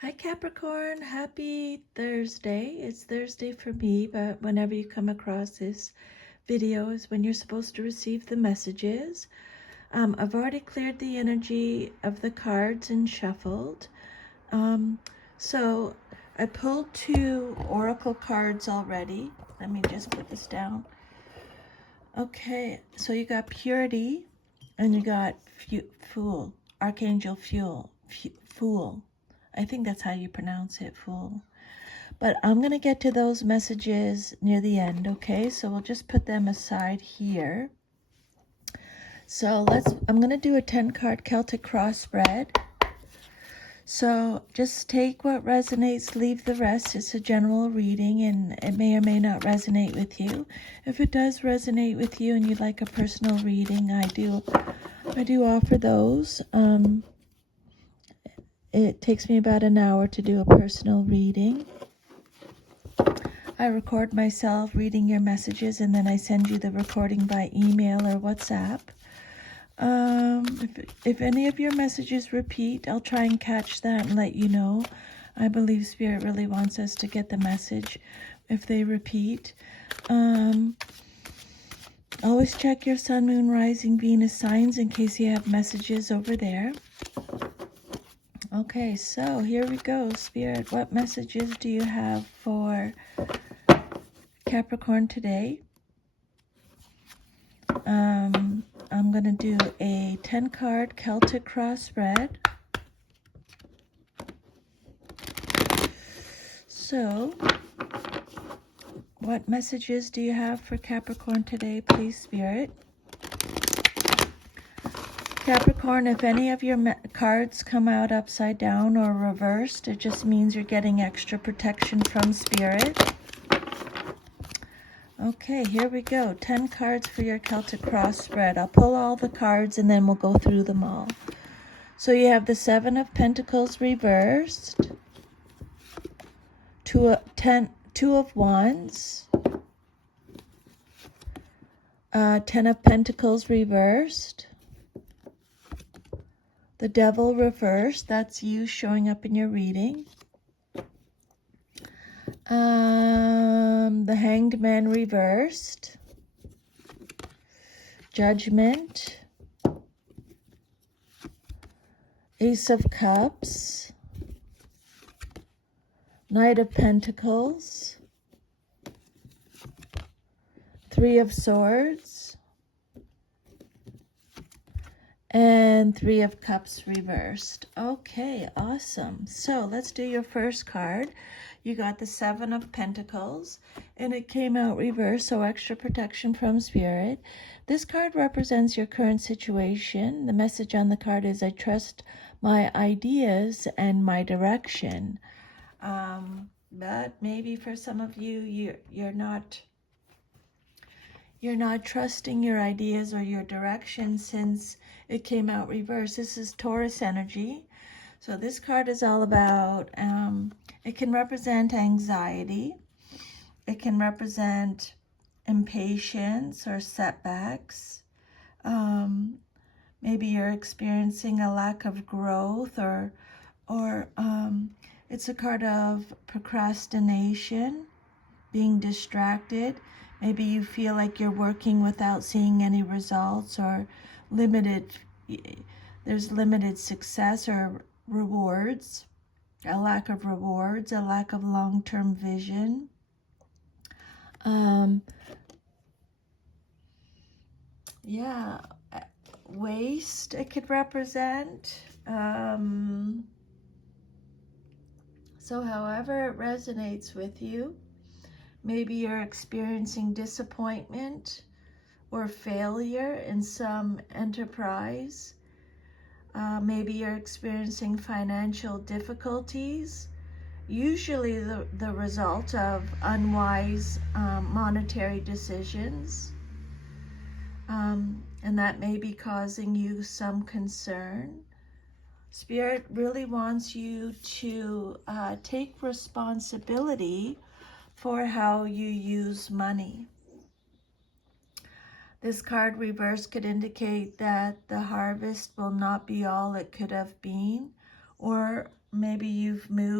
Hi Capricorn, happy Thursday. It's Thursday for me, but whenever you come across this video is when you're supposed to receive the messages. I've already cleared the energy of the cards and shuffled. So I pulled 2 oracle cards already. Let me just put this down. Okay, so you got Purity and you got Fool, Archangel Fool. I think that's how you pronounce it, Fool. But I'm going to get to those messages near the end, okay? So we'll just put them aside here. So I'm going to do a 10-card Celtic cross spread. So just take what resonates, leave the rest. It's a general reading and it may or may not resonate with you. If it does resonate with you and you'd like a personal reading, I do offer those. It takes me about an hour to do a personal reading. I record myself reading your messages and then I send you the recording by email or WhatsApp. If any of your messages repeat, I'll try and catch that and let you know. I believe Spirit really wants us to get the message if they repeat. Always check your Sun, Moon, Rising, Venus signs in case you have messages over there. Okay, so here we go. Spirit, what messages do you have for Capricorn today? I'm going to do a 10-card Celtic cross spread. So, what messages do you have for Capricorn today, please, Spirit? Capricorn, if any of your cards come out upside down or reversed, it just means you're getting extra protection from Spirit. Okay, here we go. 10 cards for your Celtic cross spread. I'll pull all the cards and then we'll go through them all. So you have the 7 of Pentacles reversed, 2 of Wands, 10 of Pentacles reversed, the Devil reversed, that's you showing up in your reading, the Hanged Man reversed, Judgment, Ace of Cups, Knight of Pentacles, 3 of Swords, and 3 of Cups reversed. Okay, awesome. So let's do your first card. You got the 7 of Pentacles, and it came out reversed, so extra protection from Spirit. This card represents your current situation. The message on the card is, I trust my ideas and my direction. But maybe for some of you, you're not trusting your ideas or your direction since it came out reversed. This is Taurus energy. So this card is all about, it can represent anxiety. It can represent impatience or setbacks. Maybe you're experiencing a lack of growth or it's a card of procrastination, being distracted. Maybe you feel like you're working without seeing any results or there's limited success or rewards, a lack of rewards, a lack of long-term vision. Waste it could represent. So however it resonates with you, maybe you're experiencing disappointment or failure in some enterprise. Maybe you're experiencing financial difficulties, usually the result of unwise monetary decisions. And that may be causing you some concern. Spirit really wants you to take responsibility for how you use money. This card reverse could indicate that the harvest will not be all it could have been, or maybe you've moved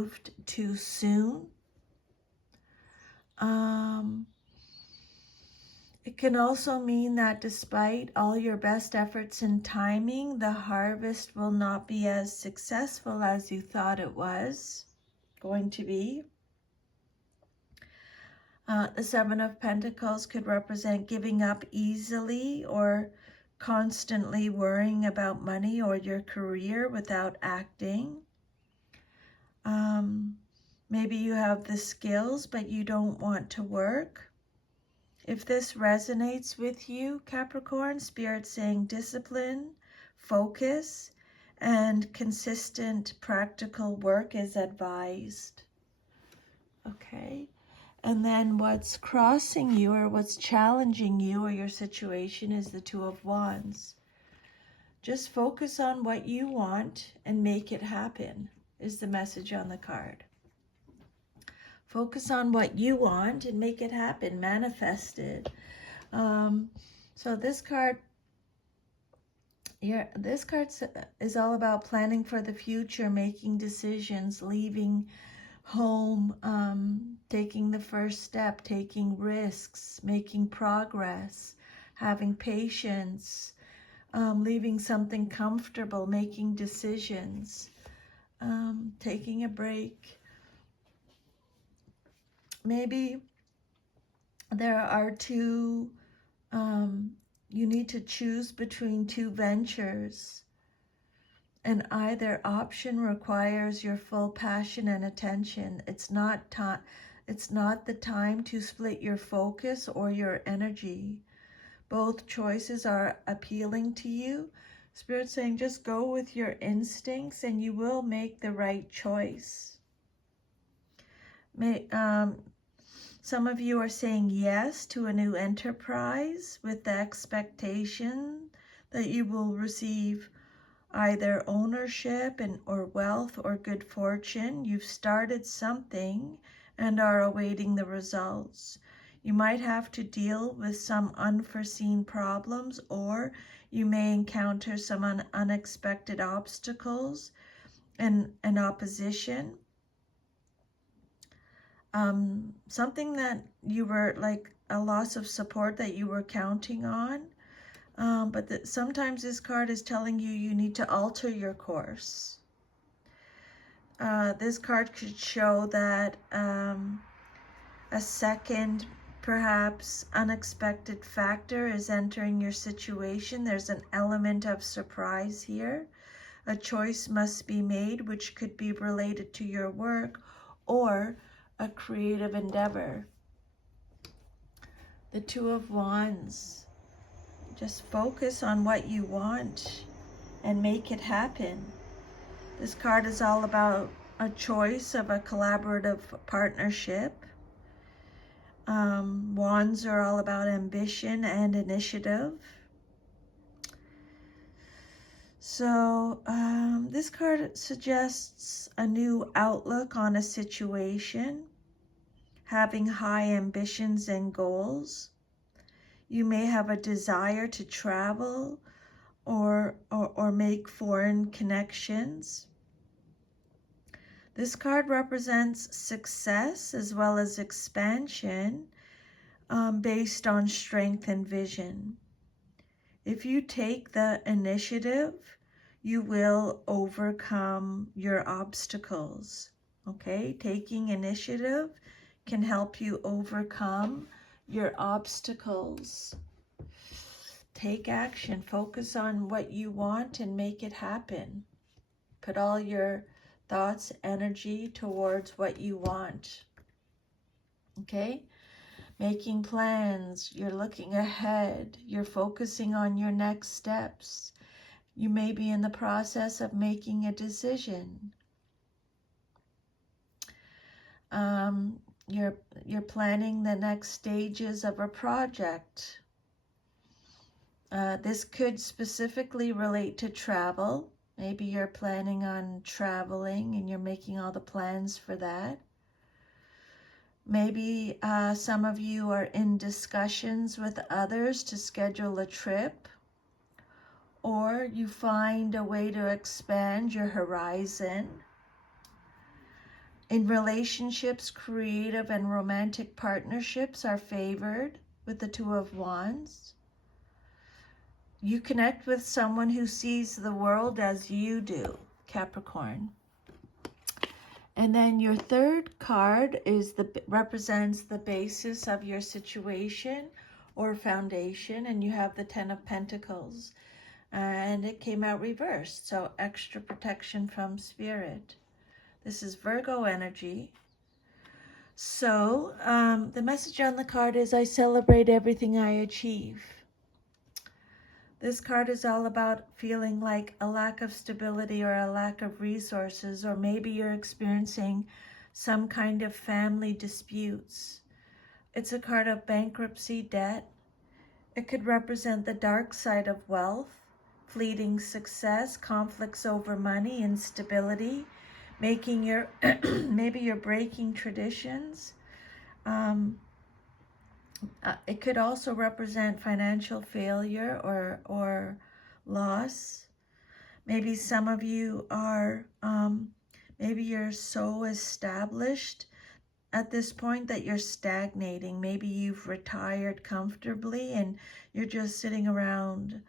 too soon. It can also mean that despite all your best efforts and timing, the harvest will not be as successful as you thought it was going to be. The Seven of Pentacles could represent giving up easily or constantly worrying about money or your career without acting. Maybe you have the skills, but you don't want to work. If this resonates with you, Capricorn, Spirit's saying discipline, focus, and consistent practical work is advised. Okay. And then what's crossing you or what's challenging you or your situation is the Two of Wands. Just focus on what you want and make it happen, is the message on the card. Focus on what you want and make it happen, manifest it. So this card is all about planning for the future, making decisions, leaving home, taking the first step, taking risks, making progress, having patience, leaving something comfortable, making decisions, taking a break. Maybe there are two, you need to choose between two ventures, and either option requires your full passion and attention. It's not the time to split your focus or your energy. Both choices are appealing to you. Spirit's saying just go with your instincts and you will make the right choice. Some of you are saying yes to a new enterprise with the expectation that you will receive either ownership or wealth or good fortune. You've started something and are awaiting the results. You might have to deal with some unforeseen problems, or you may encounter some unexpected obstacles and opposition. Something that you were like a loss of support that you were counting on. But sometimes this card is telling you you need to alter your course. This card could show that a second, perhaps unexpected factor is entering your situation. There's an element of surprise here. A choice must be made, which could be related to your work or a creative endeavor. The Two of Wands. Just focus on what you want and make it happen. This card is all about a choice of a collaborative partnership. Wands are all about ambition and initiative. So this card suggests a new outlook on a situation, having high ambitions and goals. You may have a desire to travel or make foreign connections. This card represents success as well as expansion based on strength and vision. If you take the initiative, you will overcome your obstacles. Okay, taking initiative can help you overcome your obstacles. Take action, focus on what you want and make it happen. Put all your thoughts, energy towards what you want. Okay? Making plans, you're looking ahead, you're focusing on your next steps. You may be in the process of making a decision. You're planning the next stages of a project. This could specifically relate to travel. Maybe you're planning on traveling and you're making all the plans for that. Maybe some of you are in discussions with others to schedule a trip, or you find a way to expand your horizon. In relationships, creative and romantic partnerships are favored with the Two of Wands. You connect with someone who sees the world as you do, Capricorn. And then your third card represents the basis of your situation or foundation, and you have the Ten of Pentacles. And it came out reversed, so extra protection from Spirit. This is Virgo energy. So the message on the card is, I celebrate everything I achieve. This card is all about feeling like a lack of stability or a lack of resources, or maybe you're experiencing some kind of family disputes. It's a card of bankruptcy, debt. It could represent the dark side of wealth, fleeting success, conflicts over money, instability, making your maybe you're breaking traditions. It could also represent financial failure or loss. Maybe some of you are, maybe you're so established at this point that you're stagnating. Maybe you've retired comfortably and you're just sitting around,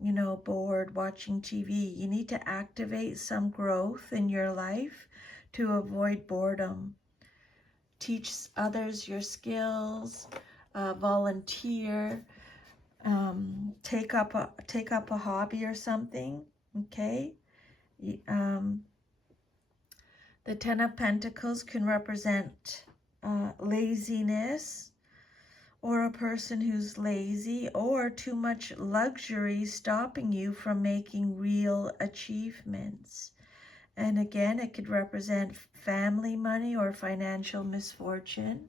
you know, bored watching TV. You need to activate some growth in your life to avoid boredom. Teach others your skills. Volunteer, take up a hobby or something. Okay. The Ten of Pentacles can represent laziness, or a person who's lazy, or too much luxury stopping you from making real achievements. And again, it could represent family money or financial misfortune.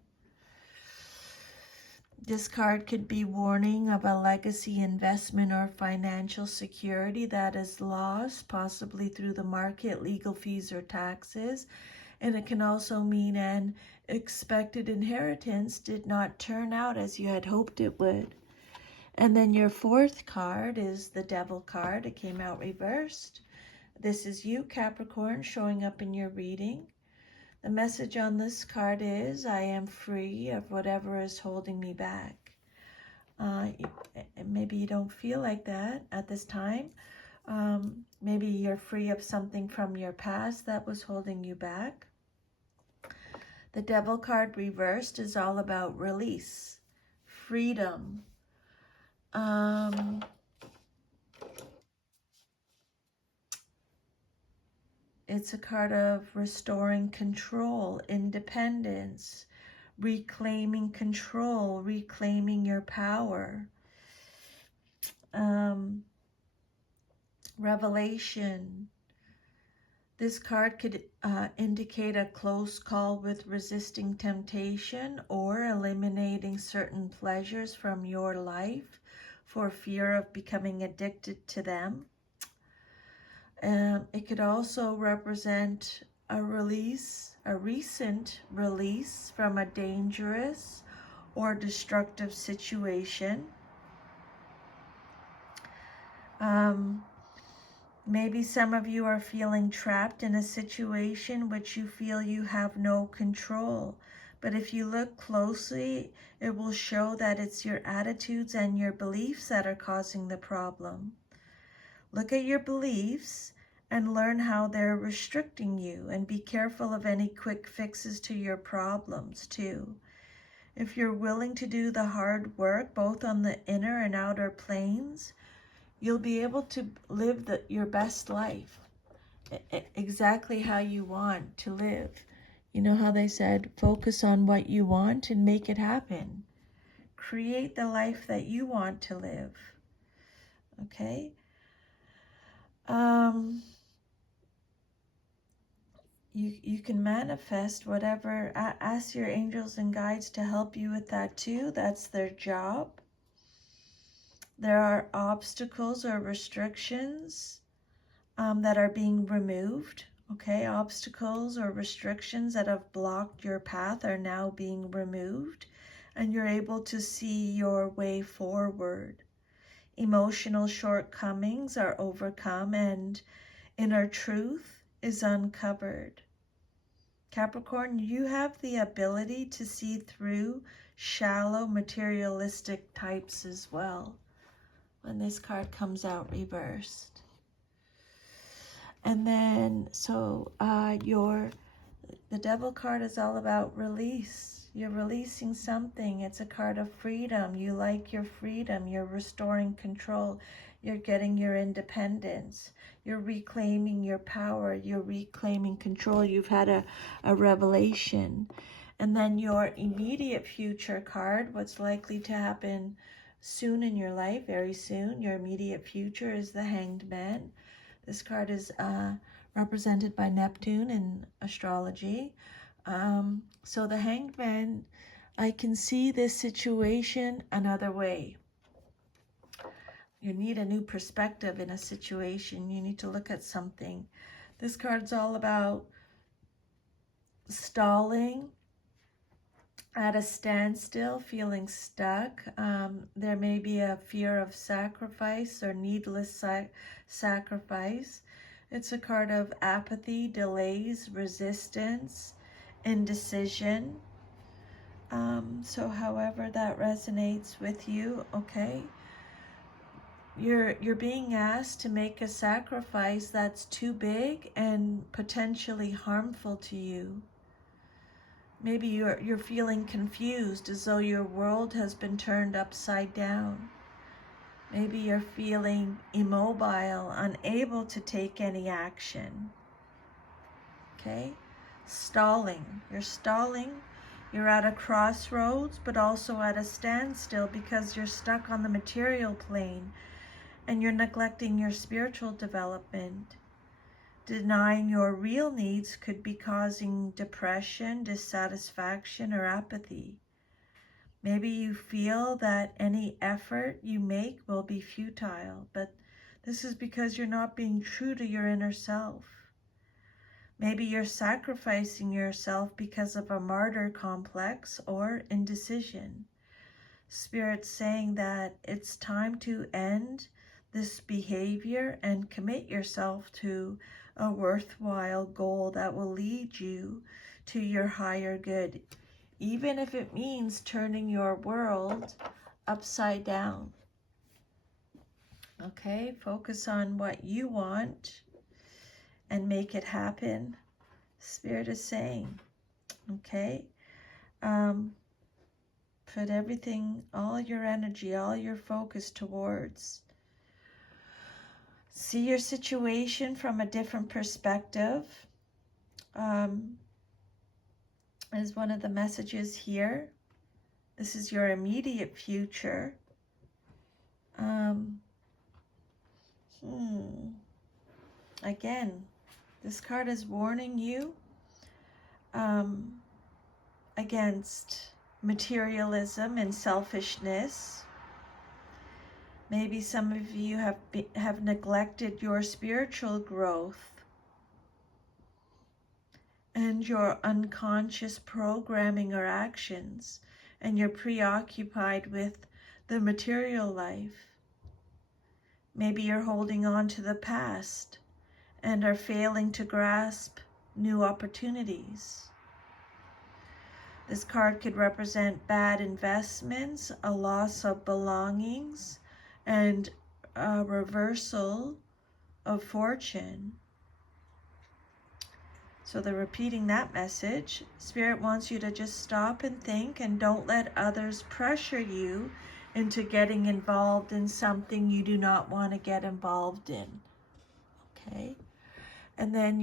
This card could be warning of a legacy investment or financial security that is lost, possibly through the market, legal fees, or taxes. And it can also mean an expected inheritance did not turn out as you had hoped it would. And then your fourth card is the Devil card. It came out reversed. This is you, Capricorn, showing up in your reading. The message on this card is, I am free of whatever is holding me back. Maybe you don't feel like that at this time. Maybe you're free of something from your past that was holding you back. The Devil card reversed is all about release, freedom. It's a card of restoring control, independence, reclaiming control, reclaiming your power. Revelation. This card could indicate a close call with resisting temptation or eliminating certain pleasures from your life for fear of becoming addicted to them. It could also represent a recent release from a dangerous or destructive situation. Maybe some of you are feeling trapped in a situation which you feel you have no control. But if you look closely, it will show that it's your attitudes and your beliefs that are causing the problem. Look at your beliefs and learn how they're restricting you, and be careful of any quick fixes to your problems too. If you're willing to do the hard work, both on the inner and outer planes, you'll be able to live your best life, exactly how you want to live. You know how they said, focus on what you want and make it happen. Create the life that you want to live. Okay? You can manifest whatever. Ask your angels and guides to help you with that too. That's their job. There are obstacles or restrictions that are being removed. Okay, obstacles or restrictions that have blocked your path are now being removed, and you're able to see your way forward. Emotional shortcomings are overcome, and inner truth is uncovered. Capricorn, you have the ability to see through shallow materialistic types as well when this card comes out reversed. And then, so the Devil card is all about release. You're releasing something. It's a card of freedom. You like your freedom. You're restoring control. You're getting your independence. You're reclaiming your power. You're reclaiming control. You've had a revelation. And then your immediate future card, what's likely to happen soon in your life, very soon. Your immediate future is the Hanged Man. This card is represented by Neptune in astrology. So the Hanged Man, I can see this situation another way. You need a new perspective in a situation. You need to look at something. This card's all about stalling, at a standstill, feeling stuck. There may be a fear of sacrifice or needless sacrifice. It's a card of apathy, delays, resistance, indecision. So however that resonates with you, okay? You're being asked to make a sacrifice that's too big and potentially harmful to you. Maybe you're feeling confused, as though your world has been turned upside down. Maybe you're feeling immobile, unable to take any action. Okay? Stalling. You're stalling. You're at a crossroads, but also at a standstill because you're stuck on the material plane and you're neglecting your spiritual development. Denying your real needs could be causing depression, dissatisfaction, or apathy. Maybe you feel that any effort you make will be futile, but this is because you're not being true to your inner self. Maybe you're sacrificing yourself because of a martyr complex or indecision. Spirit's saying that it's time to end this behavior and commit yourself to a worthwhile goal that will lead you to your higher good, even if it means turning your world upside down. Okay, focus on what you want and make it happen. Spirit is saying, okay, put everything, all your energy, all your focus towards. See your situation from a different perspective. Is one of the messages here. This is your immediate future. Again, this card is warning you against materialism and selfishness. Maybe some of you have neglected your spiritual growth and your unconscious programming or actions, and you're preoccupied with the material life. Maybe you're holding on to the past and are failing to grasp new opportunities. This card could represent bad investments, a loss of belongings, and a reversal of fortune. So they're repeating that message. Spirit wants you to just stop and think, and don't let others pressure you into getting involved in something you do not want to get involved in. Okay? And then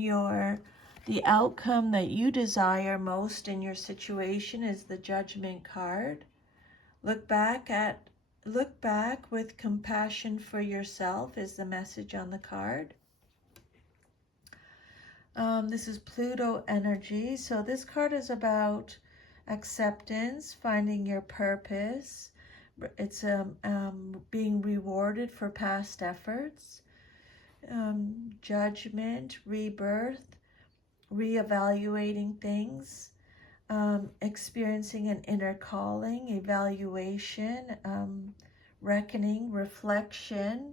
the outcome that you desire most in your situation is the Judgment card. Look back with compassion for yourself is the message on the card. This is Pluto energy. So this card is about acceptance, finding your purpose. It's being rewarded for past efforts. Judgment, rebirth, reevaluating things, experiencing an inner calling, evaluation, reckoning, reflection.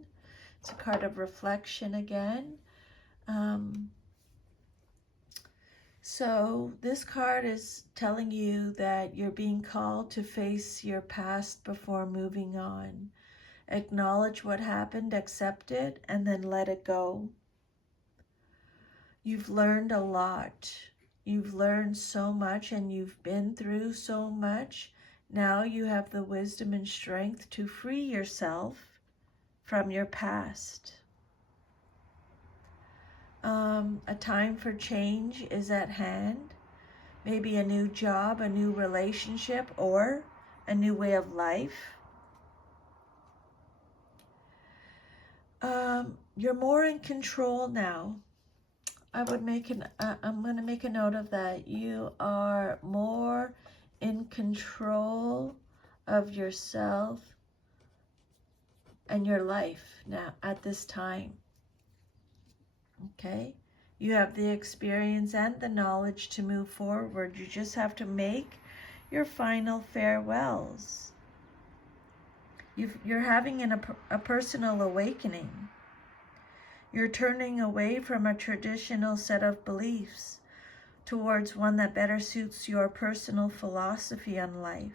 It's a card of reflection again. So this card is telling you that you're being called to face your past before moving on. Acknowledge what happened, accept it, and then let it go. You've learned a lot. You've learned so much and you've been through so much. Now you have the wisdom and strength to free yourself from your past. A time for change is at hand. Maybe a new job, a new relationship, or a new way of life. You're more in control now. I'm going to make a note of that. You are more in control of yourself and your life now at this time. Okay? You have the experience and the knowledge to move forward. You just have to make your final farewells. You're having a personal awakening. You're turning away from a traditional set of beliefs towards one that better suits your personal philosophy on life.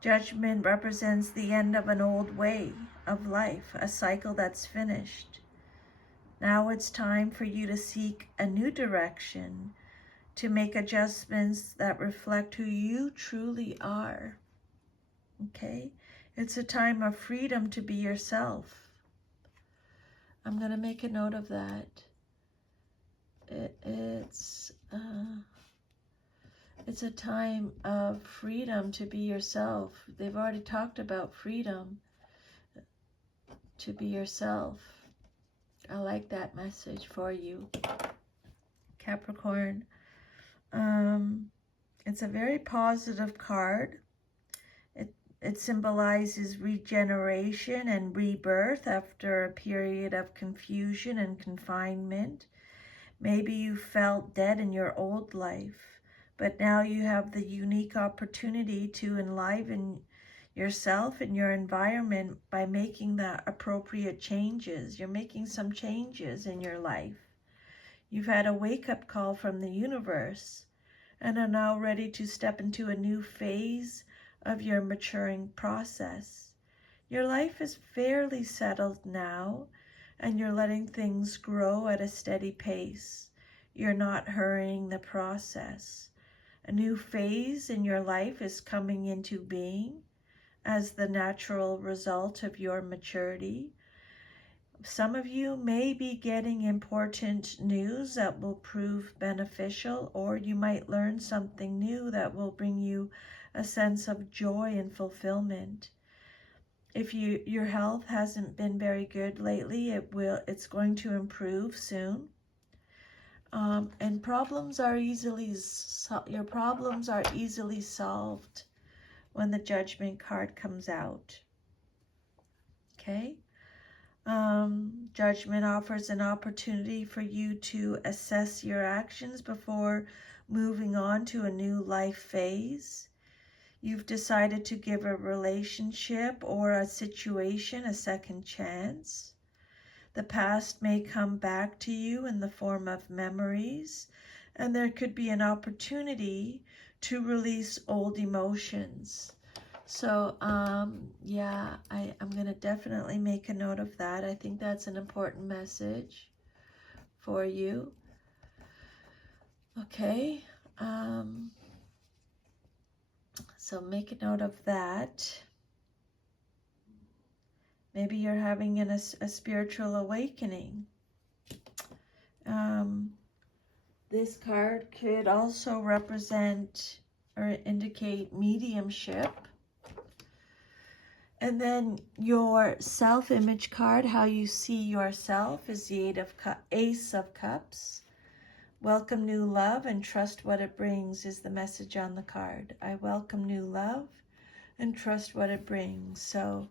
Judgment represents the end of an old way of life, a cycle that's finished. Now it's time for you to seek a new direction, to make adjustments that reflect who you truly are. Okay? It's a time of freedom to be yourself. I'm going to make a note of that. It's a time of freedom to be yourself. They've already talked about freedom to be yourself. I like that message for you, Capricorn. It's a very positive card. It symbolizes regeneration and rebirth after a period of confusion and confinement. Maybe you felt dead in your old life, but now you have the unique opportunity to enliven yourself and your environment by making the appropriate changes. You're making some changes in your life. You've had a wake-up call from the universe and are now ready to step into a new phase of your maturing process. Your life is fairly settled now, and you're letting things grow at a steady pace. You're not hurrying the process. A new phase in your life is coming into being as the natural result of your maturity. Some of you may be getting important news that will prove beneficial, or you might learn something new that will bring you a sense of joy and fulfillment. If your health hasn't been very good lately, it's going to improve soon. And your problems are easily solved when the Judgment card comes out. Okay? Judgment offers an opportunity for you to assess your actions before moving on to a new life phase. You've decided to give a relationship or a situation a second chance. The past may come back to you in the form of memories, and there could be an opportunity to release old emotions. So, yeah, I'm going to definitely make a note of that. I think that's an important message for you. Okay. So make a note of that. Maybe you're having a spiritual awakening. This card could also represent or indicate mediumship. And then your self-image card, how you see yourself, is the Ace of Cups. Welcome new love and trust what it brings is the message on the card. I welcome new love and trust what it brings. So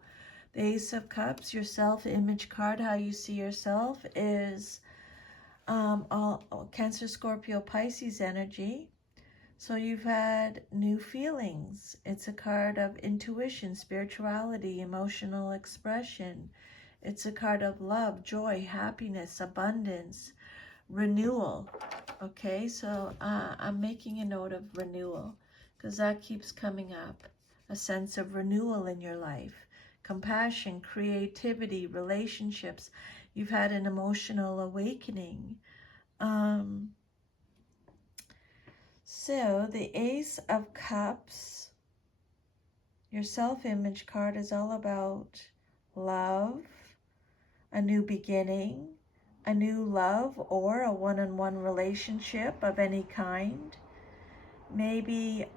the Ace of Cups, your self-image card, how you see yourself, is Cancer, Scorpio, Pisces energy. So you've had new feelings. It's a card of intuition, spirituality, emotional expression. It's a card of love, joy, happiness, abundance, renewal. Okay, so I'm making a note of renewal because that keeps coming up. A sense of renewal in your life. Compassion, creativity, relationships. You've had an emotional awakening. So the Ace of Cups, your self-image card, is all about love, a new beginning, a new love, or a one-on-one relationship of any kind. Maybe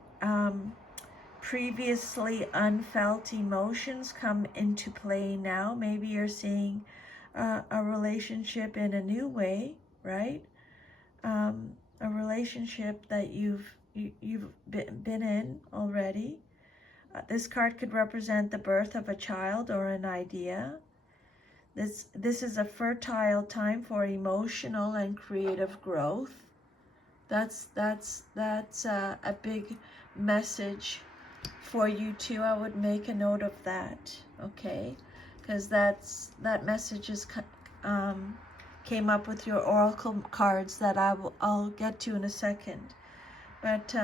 previously unfelt emotions come into play now. Maybe you're seeing a relationship in a new way, right? A relationship that you've been in already. This card could represent the birth of a child or an idea. This is a fertile time for emotional and creative growth. That's a big message for you too. I would make a note of that, okay? Because that message is came up with your oracle cards that I'll get to in a second. But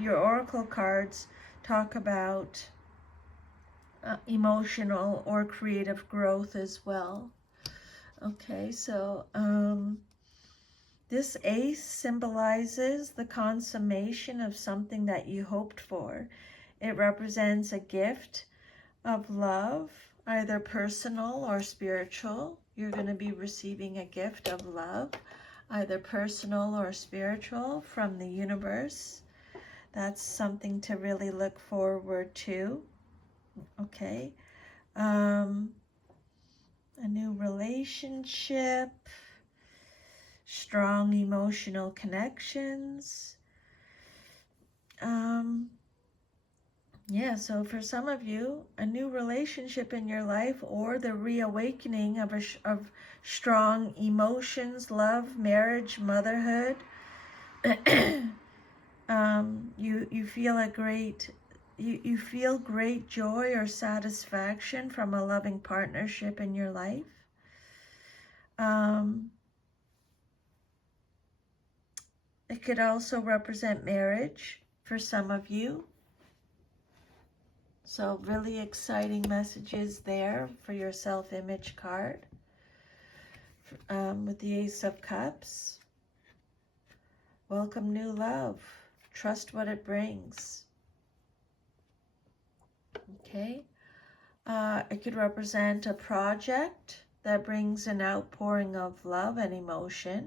your oracle cards talk about emotional or creative growth as well. Okay, so this ace symbolizes the consummation of something that you hoped for. It represents a gift of love, either personal or spiritual. You're going to be receiving a gift of love, either personal or spiritual, from the universe. That's something to really look forward to. Okay. A new relationship, strong emotional connections. Yeah, so for some of you, a new relationship in your life, or the reawakening of strong emotions, love, marriage, motherhood. You feel you feel great joy or satisfaction from a loving partnership in your life. It could also represent marriage for some of you. So really exciting messages there for your self-image card with the Ace of Cups. Welcome new love. Trust what it brings. Okay. It could represent a project that brings an outpouring of love and emotion.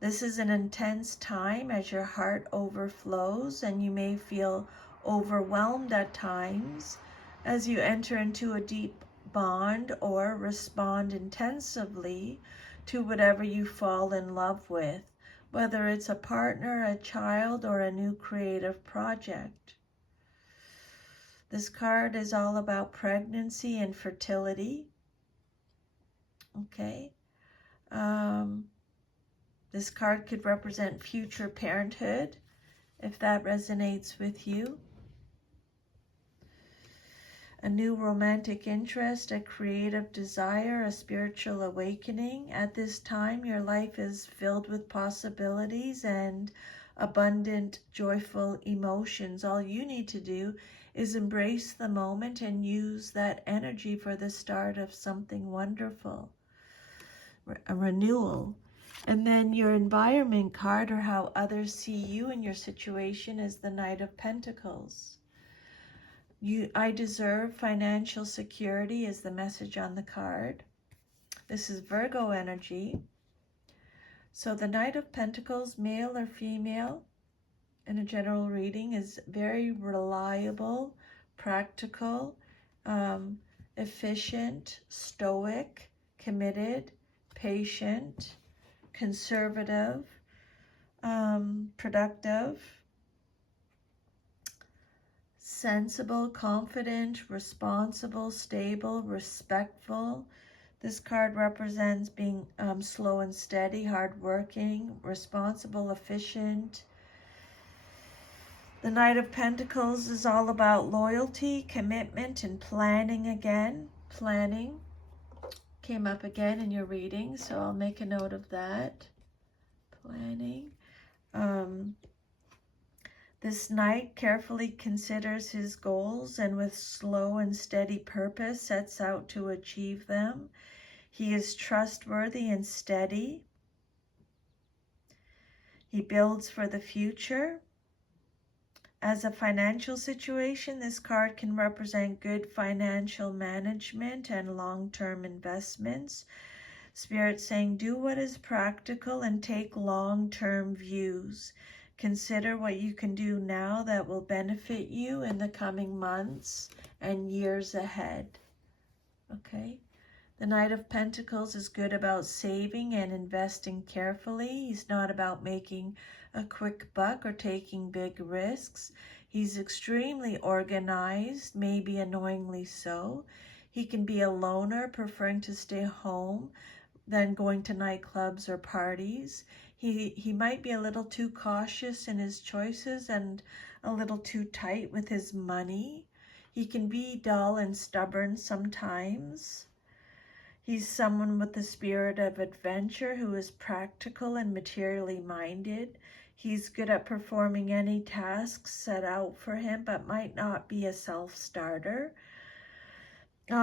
This is an intense time as your heart overflows, and you may feel overwhelmed at times as you enter into a deep bond or respond intensively to whatever you fall in love with, whether it's a partner, a child, or a new creative project. This card is all about pregnancy and fertility. Okay. This card could represent future parenthood, if that resonates with you. A new romantic interest, a creative desire, a spiritual awakening. At this time, your life is filled with possibilities and abundant, joyful emotions. All you need to do is embrace the moment and use that energy for the start of something wonderful, a renewal. And then your environment card, or how others see you and your situation, is the Knight of Pentacles. I deserve financial security is the message on the card. This is Virgo energy. So the Knight of Pentacles, male or female, in a general reading, is very reliable, practical, efficient, stoic, committed, patient, conservative, productive, sensible, confident, responsible, stable, respectful. This card represents being slow and steady, hardworking, responsible, efficient. The Knight of Pentacles is all about loyalty, commitment, and planning again. Planning. came up again in your reading, so I'll make a note of that. Planning. This knight carefully considers his goals and with slow and steady purpose sets out to achieve them. He is trustworthy and steady. He builds for the future. As a financial situation, this card can represent good financial management and long-term investments. Spirit saying, do what is practical and take long-term views. Consider what you can do now that will benefit you in the coming months and years ahead. Okay? The Knight of Pentacles is good about saving and investing carefully. He's not about making a quick buck or taking big risks. He's extremely organized, maybe annoyingly so. He can be a loner, preferring to stay home than going to nightclubs or parties. He might be a little too cautious in his choices and a little too tight with his money. He can be dull and stubborn sometimes. He's someone with the spirit of adventure who is practical and materially minded. He's good at performing any tasks set out for him, but might not be a self-starter.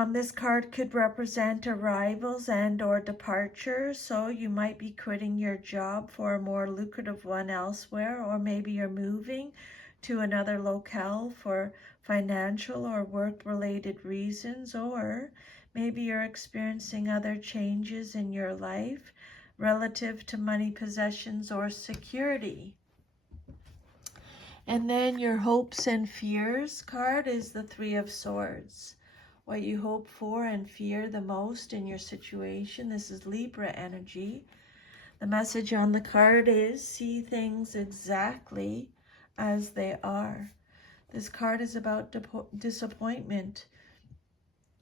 This card could represent arrivals and or departure, so you might be quitting your job for a more lucrative one elsewhere, or maybe you're moving to another locale for financial or work-related reasons, or maybe you're experiencing other changes in your life relative to money, possessions, or security. And then your hopes and fears card is the Three of Swords. What you hope for and fear the most in your situation. This is Libra energy. The message on the card is see things exactly as they are. This card is about disappointment,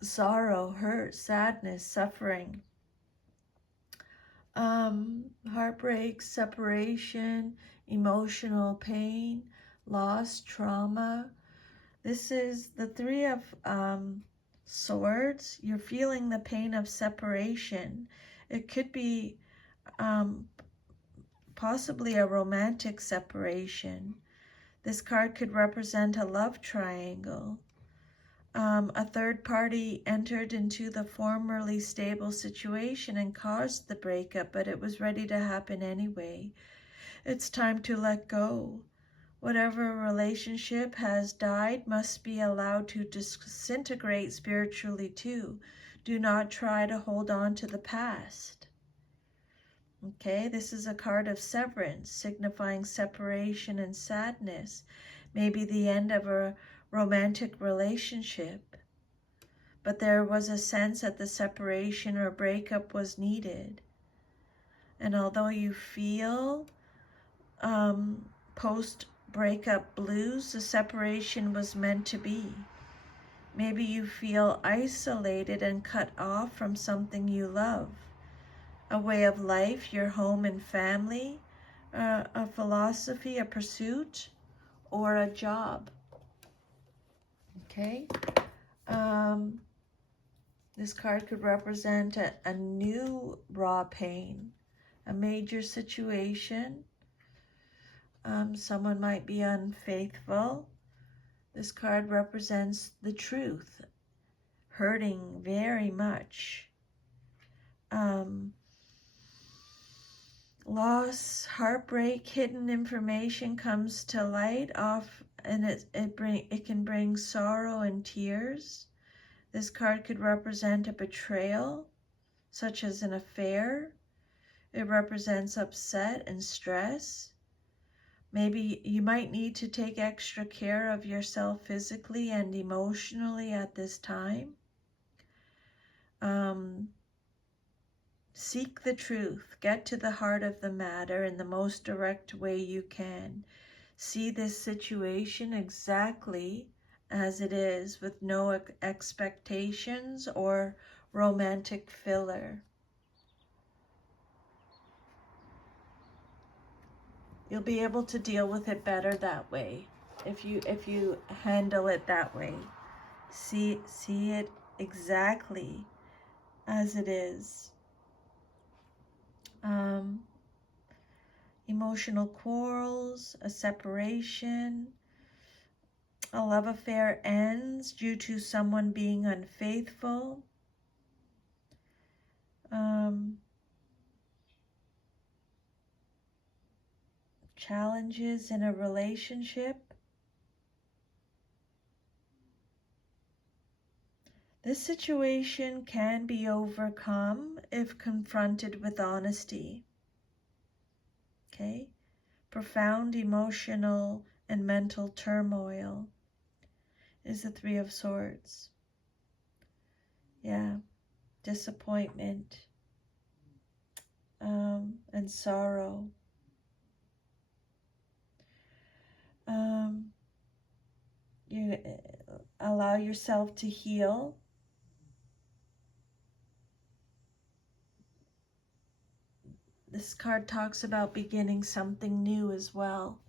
sorrow, hurt, sadness, suffering, heartbreak, separation, emotional pain, loss, trauma. This is the Three of Swords. You're feeling the pain of separation. It could be possibly a romantic separation. This card could represent a love triangle. A third party entered into the formerly stable situation and caused the breakup, but it was ready to happen anyway. It's time to let go. Whatever relationship has died must be allowed to disintegrate spiritually too. Do not try to hold on to the past. Okay, this is a card of severance, signifying separation and sadness. Maybe the end of a romantic relationship. But there was a sense that the separation or breakup was needed. And although you feel post-breakup blues, the separation was meant to be. Maybe you feel isolated and cut off from something you love. A way of life, your home and family, a philosophy, a pursuit, or a job. Okay? This card could represent a new raw pain, a major situation. Someone might be unfaithful. This card represents the truth, hurting very much. Loss, heartbreak, hidden information comes to light off, and it can bring sorrow and tears. This card could represent a betrayal, such as an affair. It represents upset and stress. Maybe you might need to take extra care of yourself physically and emotionally at this time. Seek the truth. Get to the heart of the matter in the most direct way you can. See this situation exactly as it is, with no expectations or romantic filler. You'll be able to deal with it better that way, if you handle it that way. See it exactly as it is. Emotional quarrels, a separation, a love affair ends due to someone being unfaithful. Challenges in a relationship. This situation can be overcome if confronted with honesty. Okay? Profound emotional and mental turmoil is the Three of Swords. Yeah. Disappointment and sorrow. You allow yourself to heal. This card talks about beginning something new as well.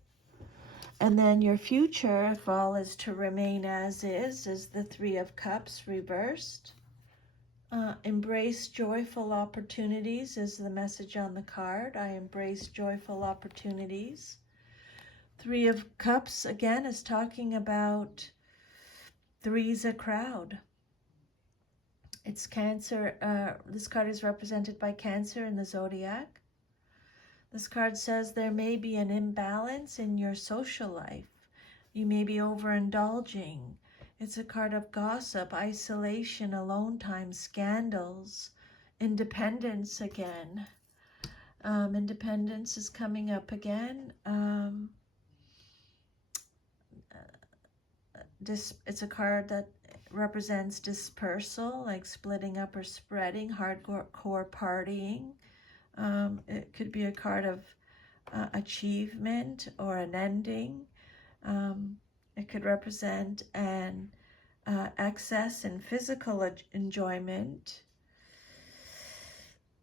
And then your future, if all is to remain as is the Three of Cups reversed. Embrace joyful opportunities is the message on the card. I embrace joyful opportunities. Three of Cups, again, is talking about three's a crowd. It's Cancer. This card is represented by Cancer in the zodiac. This card says there may be an imbalance in your social life. You may be overindulging. It's a card of gossip, isolation, alone time, scandals, independence again. Independence is coming up again. It's a card that represents dispersal, like splitting up or spreading, hardcore partying. It could be a card of achievement or an ending. It could represent an excess in physical enjoyment.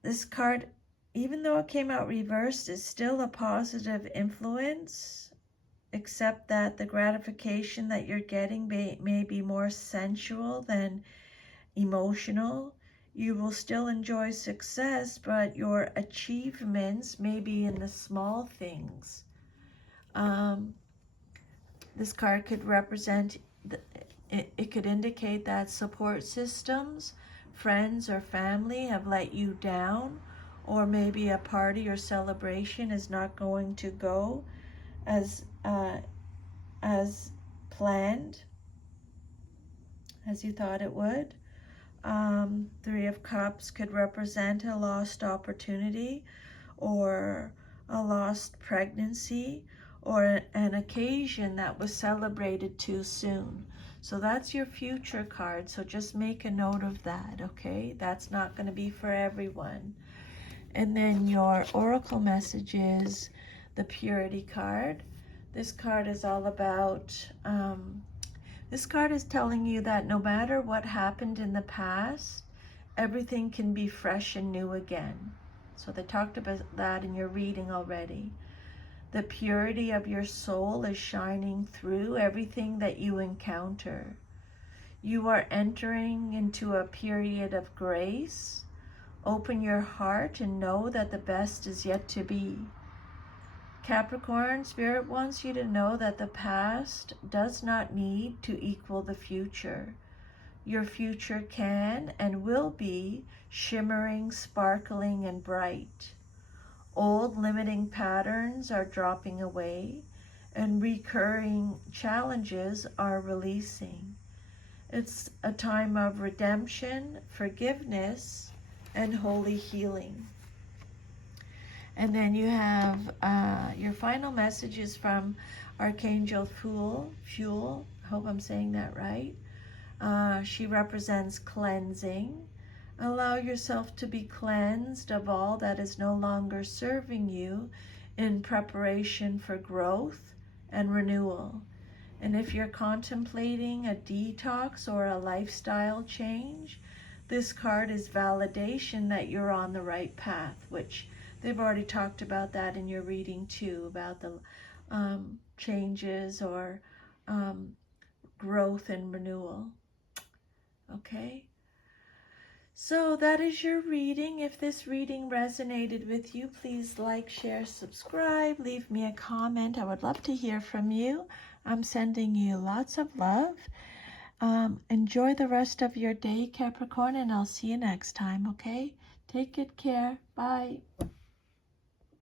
This card, even though it came out reversed, is still a positive influence, except that the gratification that you're getting may be more sensual than emotional. You will still enjoy success, but your achievements may be in the small things. This card could represent, it could indicate that support systems, friends or family have let you down, or maybe a party or celebration is not going to go as planned, as you thought it would. Three of Cups could represent a lost opportunity or a lost pregnancy or an occasion that was celebrated too soon. So that's your future card. So just make a note of that, okay? That's not going to be for everyone. And then your oracle message is the Purity card. This card is all about this card is telling you that no matter what happened in the past, everything can be fresh and new again. So they talked about that in your reading already. The purity of your soul is shining through everything that you encounter. You are entering into a period of grace. Open your heart and know that the best is yet to be. Capricorn, Spirit wants you to know that the past does not need to equal the future. Your future can and will be shimmering, sparkling, and bright. Old limiting patterns are dropping away, and recurring challenges are releasing. It's a time of redemption, forgiveness, and holy healing. And then you have your final messages from Archangel Fuel. I hope I'm saying that right. She represents cleansing. Allow yourself to be cleansed of all that is no longer serving you in preparation for growth and renewal. And if you're contemplating a detox or a lifestyle change, this card is validation that you're on the right path, which they've already talked about that in your reading too, about the changes or growth and renewal. Okay? So that is your reading. If this reading resonated with you, please like, share, subscribe, leave me a comment. I would love to hear from you. I'm sending you lots of love. Enjoy the rest of your day, Capricorn, and I'll see you next time, okay? Take good care. Bye.